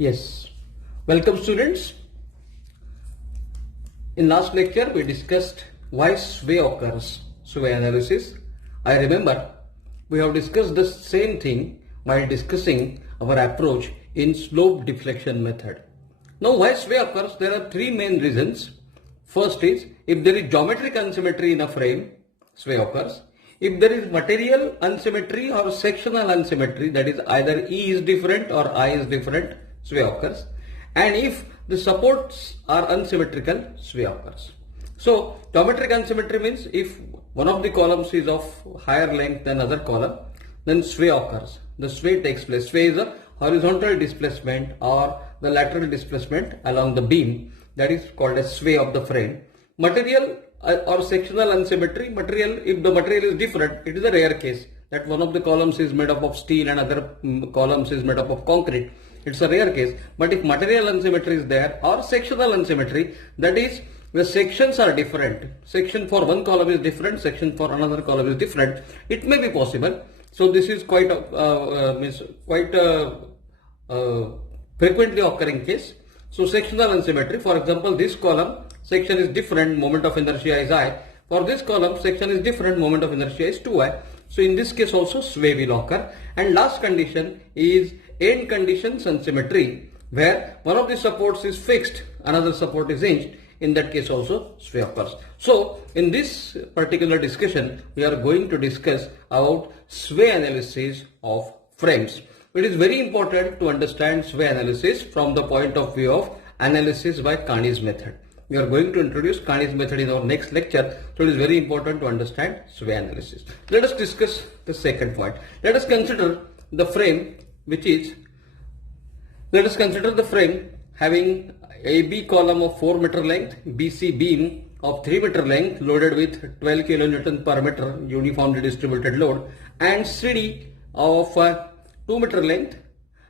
Yes, welcome students. In last lecture we discussed why sway occurs, sway analysis. I remember we have discussed the same thing while discussing our approach in slope deflection method. Now why sway occurs, there are three main reasons. First is if there is geometric unsymmetry in a frame, sway occurs. If there is material unsymmetry or sectional unsymmetry, that is either E is different or I is different, sway occurs. And if the supports are unsymmetrical, sway occurs. So geometric unsymmetry means if one of the columns is of higher length than other column, then sway occurs. The sway takes place. Sway is a horizontal displacement or the lateral displacement along the beam, that is called as sway of the frame. Material or sectional unsymmetry, if the material is different, it is a rare case that one of the columns is made up of steel and other columns is made up of concrete. It's a rare case. But if material unsymmetry is there or sectional unsymmetry, that is the sections are different. Section for one column is different, section for another column is different. It may be possible. So this is quite frequently occurring case. So sectional unsymmetry, for example, this column section is different, moment of inertia is I. For this column section is different, moment of inertia is 2I. So in this case also sway will occur. And last condition is end conditions unsymmetry, where one of the supports is fixed, another support is hinged. In that case also sway occurs. So in this particular discussion we are going to discuss about sway analysis of frames. It is very important to understand sway analysis from the point of view of analysis by Carney's method. We are going to introduce Carney's method in our next lecture, so it is very important to understand sway analysis. Let us discuss the second point. Let us consider the frame having AB column of 4 meter length, BC beam of 3 meter length loaded with 12 kilonewton per meter uniformly distributed load, and CD of 2 meter length.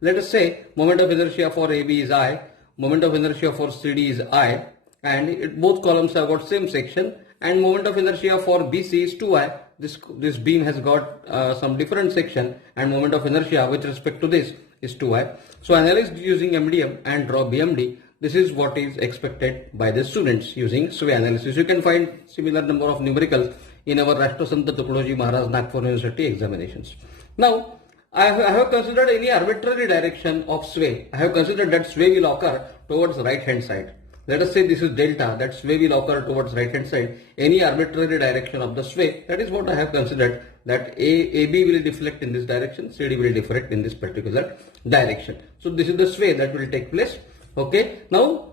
Let us say moment of inertia for AB is I, moment of inertia for CD is I, and both columns have got same section, and moment of inertia for BC is 2I. This beam has got some different section, and moment of inertia with respect to this is 2I. So analyze using MDM and draw BMD. This is what is expected by the students using sway analysis. You can find similar number of numericals in our Rashtrasant Tukadoji Maharaj Nagpur University examinations. Now, I have considered any arbitrary direction of sway. I have considered that sway will occur towards right hand side. Let us say this is delta, that sway will occur towards right hand side. Any arbitrary direction of the sway, that is what I have considered, that AB will deflect in this direction, CD will deflect in this particular direction. So this is the sway that will take place. Okay. Now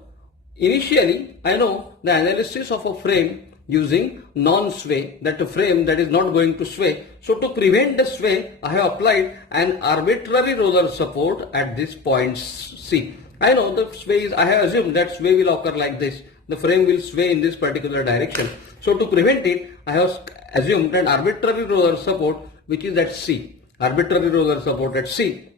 initially I know the analysis of a frame using non-sway, that a frame that is not going to sway. So to prevent the sway, I have applied an arbitrary roller support at this point C. I know the sway is, I have assumed that sway will occur like this. The frame will sway in this particular direction. So to prevent it, I have assumed an arbitrary roller support which is at C. Arbitrary roller support at C,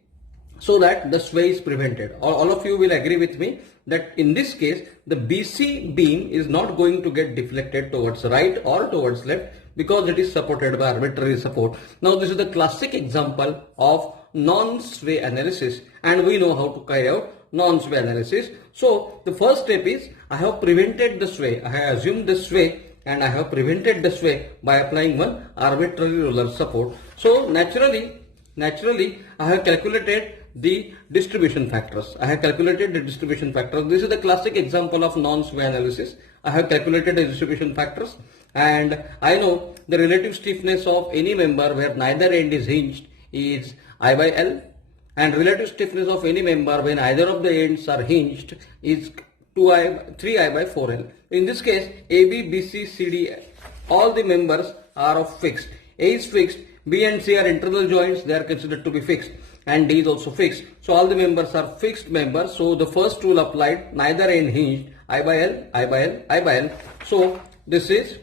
so that the sway is prevented. All of you will agree with me that in this case the BC beam is not going to get deflected towards right or towards left because it is supported by arbitrary support. Now this is the classic example of non-sway analysis, and we know how to carry out non-sway analysis. So the first step is I have prevented the sway. I have assumed the sway and I have prevented the sway by applying one arbitrary roller support. So naturally I have calculated the distribution factors. This is the classic example of non-sway analysis. I have calculated the distribution factors, and I know the relative stiffness of any member where neither end is hinged is I by L, and relative stiffness of any member when either of the ends are hinged is 3I by 4L. In this case, AB, BC, CD, all the members are of fixed. A is fixed, B and C are internal joints, they are considered to be fixed, and D is also fixed. So all the members are fixed members. So the first rule applied, neither end hinged, I by L, I by L, I by L. So this is,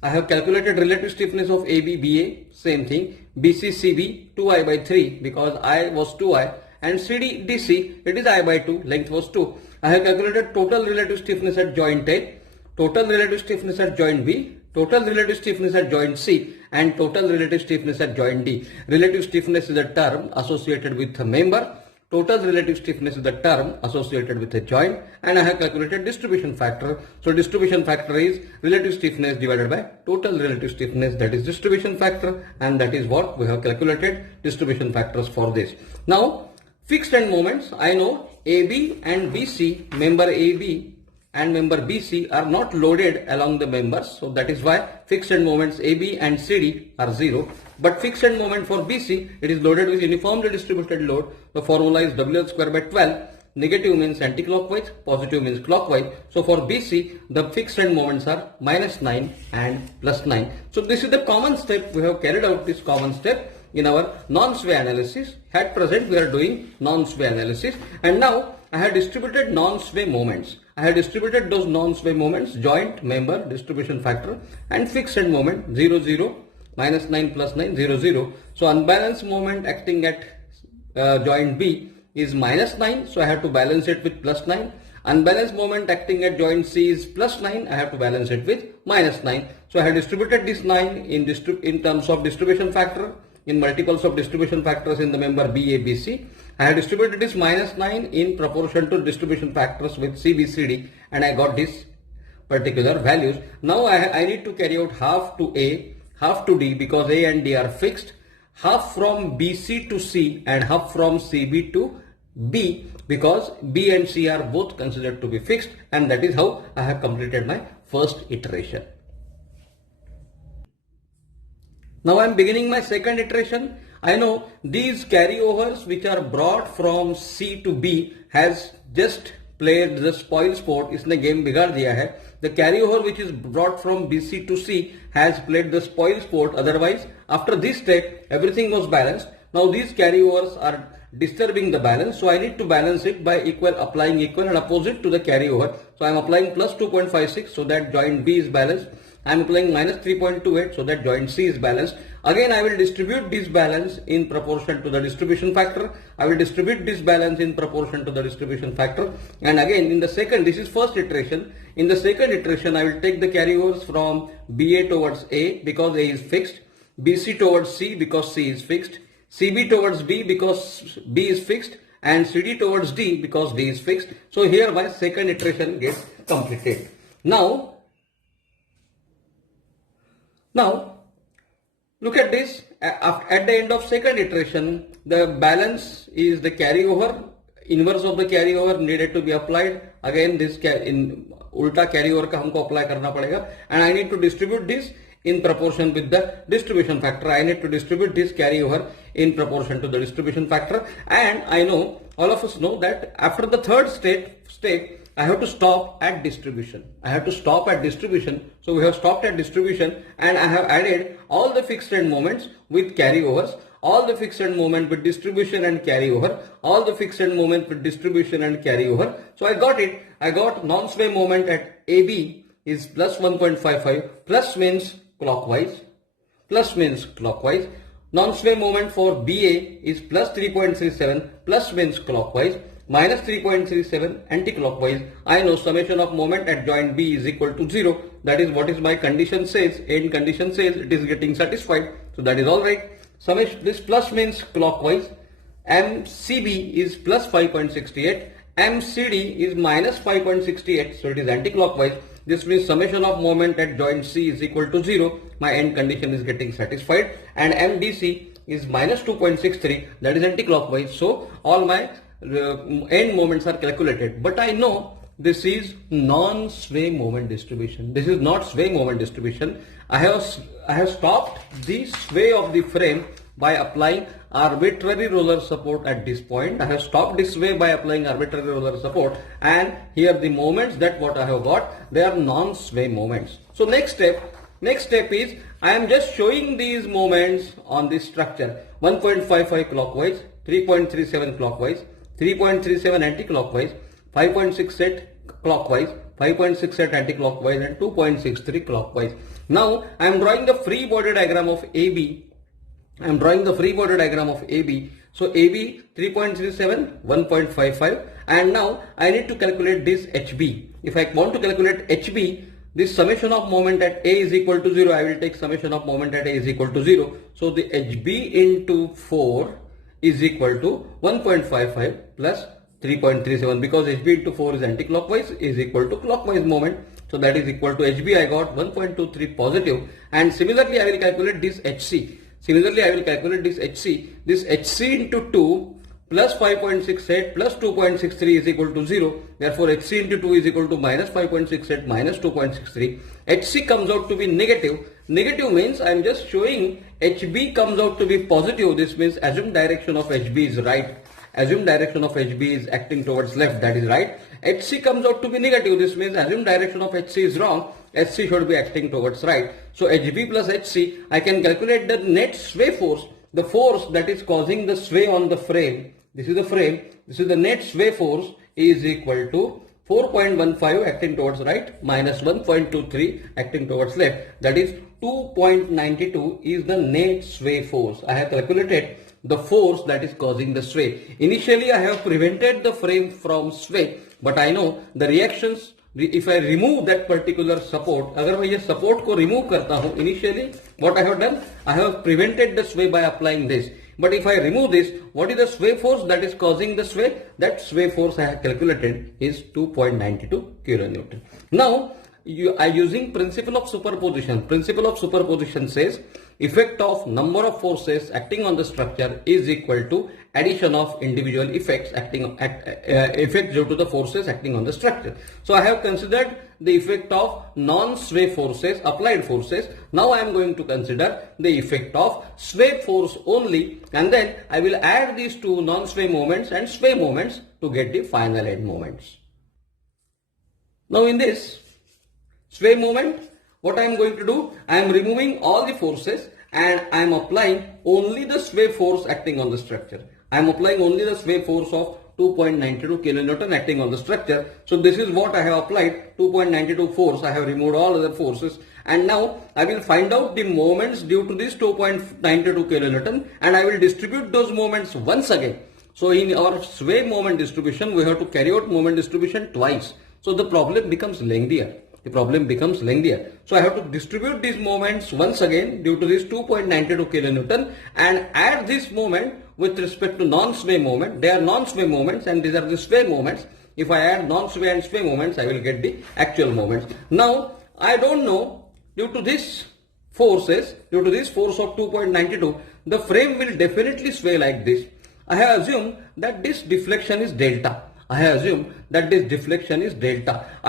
I have calculated relative stiffness of AB, BA, same thing. BC, CB, 2I by 3 because I was 2I, and CD, DC, it is I by 2, length was 2. I have calculated total relative stiffness at joint A, total relative stiffness at joint B, total relative stiffness at joint C, and total relative stiffness at joint D. Relative stiffness is a term associated with a member total relative stiffness is the term associated with a joint, and I have calculated distribution factor. So distribution factor is relative stiffness divided by total relative stiffness, that is distribution factor, and that is what we have calculated distribution factors for this. Now fixed end moments, I know AB and BC, member AB and member BC are not loaded along the members, so that is why fixed end moments AB and CD are 0. But fixed end moment for BC, it is loaded with uniformly distributed load. The formula is WL square by 12. Negative means anti-clockwise, positive means clockwise. So for BC, the fixed end moments are -9 and +9. So this is the common step. We have carried out this common step in our non-sway analysis. At present, we are doing non-sway analysis, and now I have distributed non-sway moments. I have distributed those non-sway moments, joint, member, distribution factor, and fixed end moment 0, 0, -9 +9, 0, 0. So unbalanced moment acting at joint B is -9, so I have to balance it with +9. Unbalanced moment acting at joint C is +9, I have to balance it with -9. So I have distributed this 9 in terms of distribution factor, in multiples of distribution factors in the member BABC. I have distributed this -9 in proportion to distribution factors with CBCD, and I got this particular values. Now I need to carry out half to A, half to D, because A and D are fixed, half from BC to C and half from CB to B, because B and C are both considered to be fixed, and that is how I have completed my first iteration. Now I am beginning my second iteration. I know these carryovers which are brought from C to B has just played the spoil sport. इसने game बिगाड़ दिया है. The carryover which is brought from BC to C has played the spoil sport. Otherwise, after this step, everything was balanced. Now these carryovers are disturbing the balance, so I need to balance it by applying equal and opposite to the carryover. So I am applying plus 2.56 so that joint B is balanced. I am applying minus 3.28 so that joint C is balanced. Again, I will distribute this balance in proportion to the distribution factor. I will distribute this balance in proportion to the distribution factor. And again, in the second, this is first iteration. In the second iteration, I will take the carryovers from BA towards A because A is fixed, BC towards C because C is fixed, CB towards B because B is fixed, and CD towards D because D is fixed. So here my second iteration gets completed. Now look at this. At the end of second iteration, the balance is the carryover. Inverse of the carryover needed to be applied. Again, this in ulta carryover का हमको apply करना पड़ेगा, and I need to distribute this in proportion with the distribution factor. I need to distribute this carryover in proportion to the distribution factor, and I know, all of us know that after the third step, I have to stop at distribution. I have to stop at distribution. So we have stopped at distribution, and I have added all the fixed end moments with carryovers, all the fixed end moment with distribution and carryover, all the fixed end moment with distribution and carryover. So I got it. I got non-sway moment at AB is plus 1.55, plus means clockwise, plus means clockwise. Non-sway moment for BA is plus 3.37, plus means clockwise, minus 3.37 anti-clockwise. I know summation of moment at joint B is equal to 0. That is what is my condition says. End condition says it is getting satisfied. So that is all right. Summation, this plus means clockwise. MCB is plus 5.68. MCD is minus 5.68. So it is anti-clockwise. This means summation of moment at joint C is equal to 0. My end condition is getting satisfied. And MDC is minus 2.63. That is anti-clockwise. So all my end moments are calculated. But I know this is non-sway moment distribution. This is not sway moment distribution. I have stopped the sway of the frame by applying arbitrary roller support at this point. I have stopped this way by applying arbitrary roller support, and here the moments that what I have got, they are non-sway moments. So next step is I am just showing these moments on this structure. 1.55 clockwise, 3.37 clockwise, 3.37 anti-clockwise, 5.68 clockwise, 5.68 anti-clockwise, and 2.63 clockwise. Now I am drawing the free body diagram of AB. I am drawing the free body diagram of AB. So AB 3.37, 1.55, and now I need to calculate this HB. If I want to calculate HB, this summation of moment at A is equal to 0. I will take summation of moment at A is equal to 0. So the HB into 4 is equal to 1.55 plus 3.37, because HB into 4 is anti-clockwise, is equal to clockwise moment. So that is equal to HB, I got 1.23 positive, and similarly I will calculate this HC. Similarly I will calculate this HC. This HC into 2 plus 5.68 plus 2.63 is equal to 0. Therefore HC into 2 is equal to minus 5.68 minus 2.63. HC comes out to be negative. Negative means I am just showing HB comes out to be positive. This means assumed direction of HB is right. Assumed direction of HB is acting towards left, that is right. HC comes out to be negative. This means assumed direction of HC is wrong. HC should be acting towards right. So HB plus HC, I can calculate the net sway force, the force that is causing the sway on the frame. This is the frame. This is the net sway force is equal to 4.15 acting towards right minus 1.23 acting towards left. That is 2.92 is the net sway force. I have calculated the force that is causing the sway. Initially I have prevented the frame from sway, but I know the reactions, if I remove that particular support, अगर मैं ये support को remove करता हूँ, initially what I have done, I have prevented the sway by applying this. But if I remove this, what is the sway force that is causing the sway? That sway force I have calculated is 2.92 kilonewton. Now, you are using principle of superposition. Principle of superposition says effect of number of forces acting on the structure is equal to addition of individual effects acting effects due to the forces acting on the structure. So I have considered the effect of non-sway forces, applied forces. Now I am going to consider the effect of sway force only, and then I will add these two non-sway moments and sway moments to get the final end moments. Now in this sway moment, what I am going to do, I am removing all the forces and I am applying only the sway force acting on the structure. I am applying only the sway force of 2.92 kilonewton acting on the structure. So this is what I have applied, 2.92 force. I have removed all other forces, and now I will find out the moments due to this 2.92 kilonewton, and I will distribute those moments once again. So in our sway moment distribution, we have to carry out moment distribution twice. So the problem becomes lengthier. So I have to distribute these moments once again due to this 2.92 kilonewton and add this moment with respect to non-sway moment. They are non-sway moments and these are the sway moments. If I add non-sway and sway moments, I will get the actual moments. Now, I don't know, due to this forces, due to this force of 2.92, the frame will definitely sway like this. I have assumed that this deflection is delta. I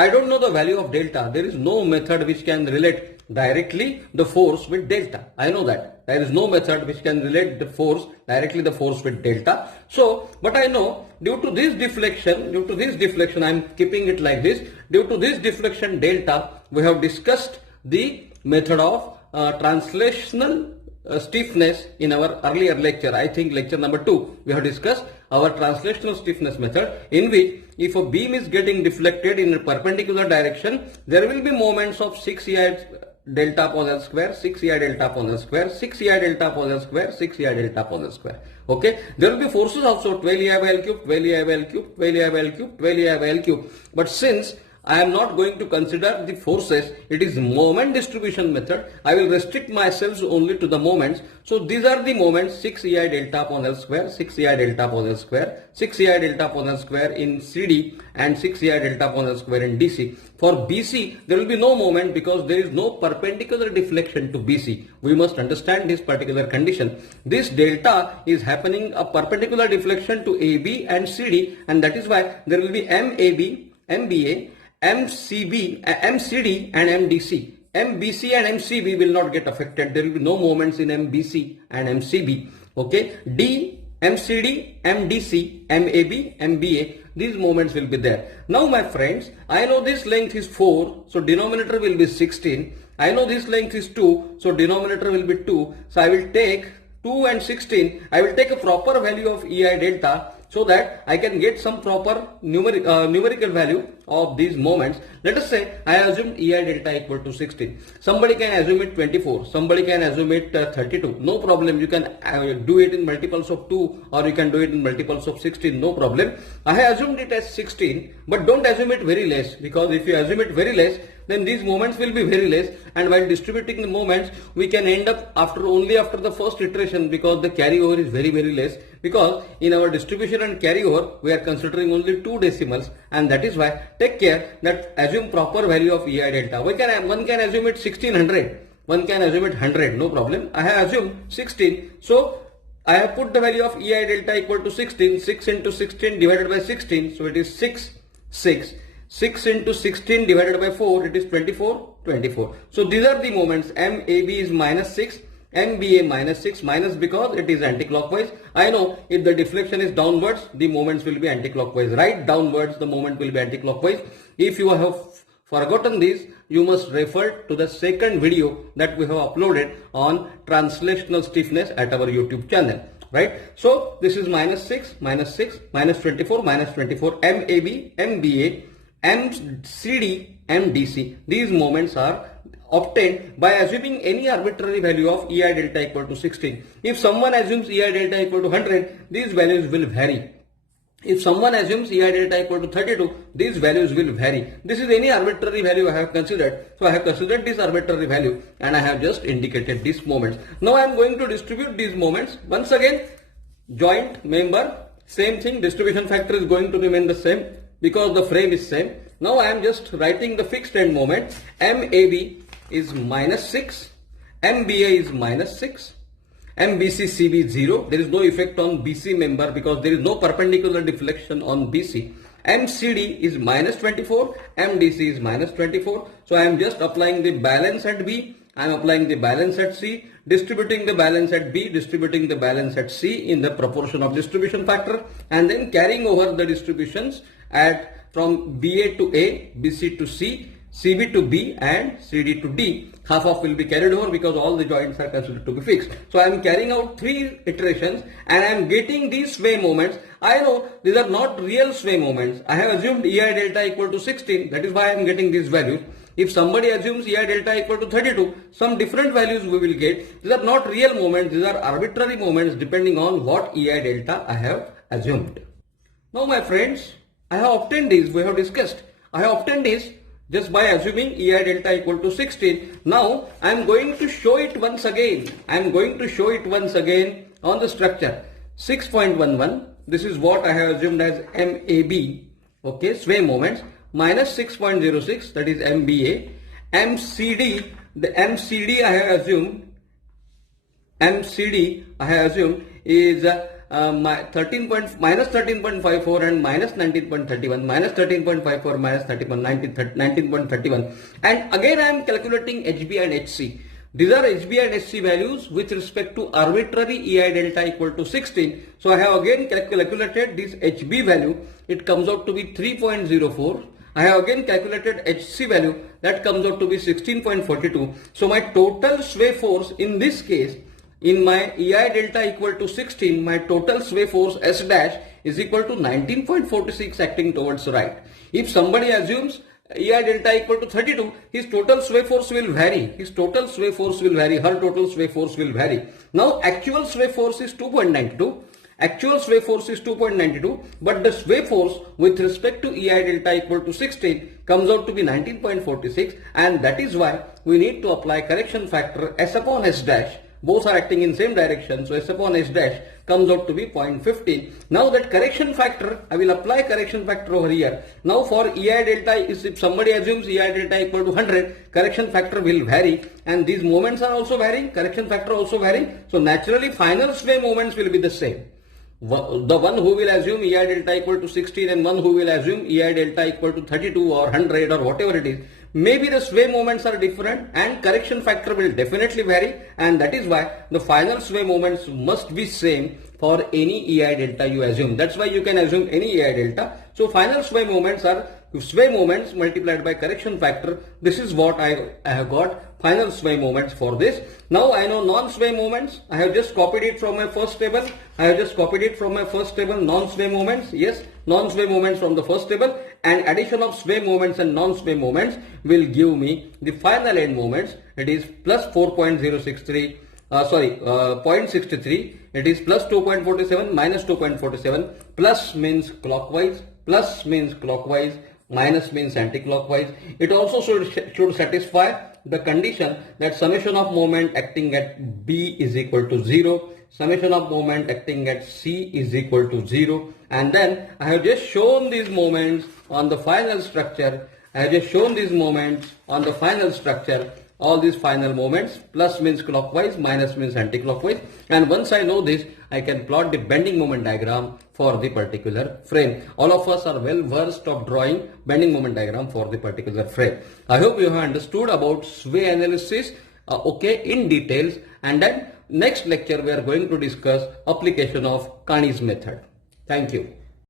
don't know the value of delta. There is no method which can relate directly the force with delta. I know that. There is no method which can relate the force directly with delta. So, but I know due to this deflection, I am keeping it like this. Due to this deflection delta, we have discussed the method of translational stiffness in our earlier lecture. I think lecture number 2, we have discussed our translational stiffness method, in which if a beam is getting deflected in a perpendicular direction, there will be moments of 6 EI delta upon L square, 6 EI delta upon L square, 6 EI delta upon L square, 6 EI delta upon L square. Okay, there will be forces also 12 EI by L cube, 12 EI by L cube, 12 EI by L cube, 12 EI by L cube. But since I am not going to consider the forces, it is moment distribution method. I will restrict myself only to the moments. So these are the moments: 6 EI delta upon L square, 6 EI delta upon L square, 6 EI delta upon L square in CD, and 6 EI delta upon L square in DC. For BC, there will be no moment because there is no perpendicular deflection to BC. We must understand this particular condition. This delta is happening a perpendicular deflection to AB and CD, and that is why there will be MAB, MBA, MCB, MCD and MDC. MBC and MCB will not get affected. There will be no moments in MBC and MCB. Okay, D, MCD, MDC, MAB, MBA, these moments will be there. Now my friends, I know this length is 4, so denominator will be 16. I know this length is 2, so denominator will be 2. So I will take 2 and 16. I will take a proper value of EI delta, so that I can get some proper numerical value of these moments. Let us say I assumed EI delta equal to 16. Somebody can assume it 24. Somebody can assume it 32. No problem. You can do it in multiples of 2 or you can do it in multiples of 16. No problem. I have assumed it as 16, but don't assume it very less, because if you assume it very less, then these moments will be very less, and while distributing the moments we can end up only after the first iteration, because the carryover is very less, because in our distribution and carryover we are considering only 2 decimals, and that is why take care that assume proper value of EI delta. One can assume it 1600, one can assume it 100, no problem. I have assumed 16, so I have put the value of EI delta equal to 16, 6 into 16 divided by 16, so it is 6, 6. 6 into 16 divided by 4, it is 24, 24. So these are the moments. MAB is minus 6, MBA minus 6, minus because it is anti-clockwise. I know if the deflection is downwards, the moments will be anti-clockwise. Right downwards, the moment will be anti-clockwise. If you have forgotten this, you must refer to the second video that we have uploaded on translational stiffness at our YouTube channel. Right? So this is minus 6, minus 6, minus 24, minus 24, MAB, MBA, MCD, MDC. These moments are obtained by assuming any arbitrary value of EI delta equal to 16. If someone assumes EI delta equal to 100, these values will vary. If someone assumes EI delta equal to 32, these values will vary. This is any arbitrary value I have considered. So I have considered this arbitrary value and I have just indicated these moments. Now I am going to distribute these moments. Once again, joint member, same thing, distribution factor is going to remain the same because the frame is same. Now I am just writing the fixed end moment. MAB is minus 6, MBA is minus 6, MBC CB 0. There is no effect on BC member because there is no perpendicular deflection on BC. MCD is minus 24, MDC is minus 24. So I am just applying the balance at B, I am applying the balance at C, distributing the balance at B, distributing the balance at C in the proportion of distribution factor, and then carrying over the distributions from BA to A, BC to C, CB to B and CD to D. Half of will be carried over because all the joints are considered to be fixed. So I am carrying out 3 iterations and I am getting these sway moments. I know these are not real sway moments. I have assumed EI delta equal to 16. That is why I am getting these values. If somebody assumes EI delta equal to 32, some different values we will get. These are not real moments. These are arbitrary moments depending on what EI delta I have assumed. Now my friends, I have obtained this. We have discussed. I have obtained this just by assuming EI delta equal to 16. Now I am going to show it once again. I am going to show it once again on the structure. 6.11. This is what I have assumed as MAB. Okay, sway moments. Minus 6.06, that is MBA. MCD, the MCD I have assumed is minus 13.54 and minus 19.31, minus 13.54, minus 19.31. And again I am calculating HB and HC. These are HB and HC values with respect to arbitrary EI delta equal to 16. So I have again calculated this HB value. It comes out to be 3.04. I have again calculated HC value, that comes out to be 16.42. So my total sway force in this case, in my EI delta equal to 16, my total sway force S dash is equal to 19.46 acting towards right. If somebody assumes EI delta equal to 32, his total sway force will vary. Her total sway force will vary. Now actual sway force is 2.92. Actual sway force is 2.92, but the sway force with respect to EI delta equal to 16 comes out to be 19.46, and that is why we need to apply correction factor S upon S dash. Both are acting in same direction, so S upon S dash comes out to be 0.15. Now that correction factor, I will apply correction factor over here. Now for EI delta, if somebody assumes EI delta equal to 100, correction factor will vary, and these moments are also varying, correction factor also varying. So naturally final sway moments will be the same. The one who will assume EI delta equal to 16 and one who will assume EI delta equal to 32 or 100 or whatever it is, maybe the sway moments are different and correction factor will definitely vary, and that is why the final sway moments must be same for any EI delta you assume. That's why you can assume any EI delta. So final sway moments are sway moments multiplied by correction factor. This is what I have got, final sway moments for this. Now I know non-sway moments. I have just copied it from my first table. Non-sway moments. Yes, non-sway moments from the first table, and addition of sway moments and non-sway moments will give me the final end moments. It is plus 4.063. 0.63. It is plus 2.47 minus 2.47. Plus means clockwise. minus means anti-clockwise. It also should satisfy the condition that summation of moment acting at B is equal to 0, summation of moment acting at C is equal to 0, and then I have just shown these moments on the final structure. All these final moments, plus means clockwise, minus means anti-clockwise, and once I know this, I can plot the bending moment diagram for the particular frame. All of us are well versed of drawing bending moment diagram for the particular frame. I hope you have understood about sway analysis in details, and then next lecture we are going to discuss application of Carney's method. Thank you.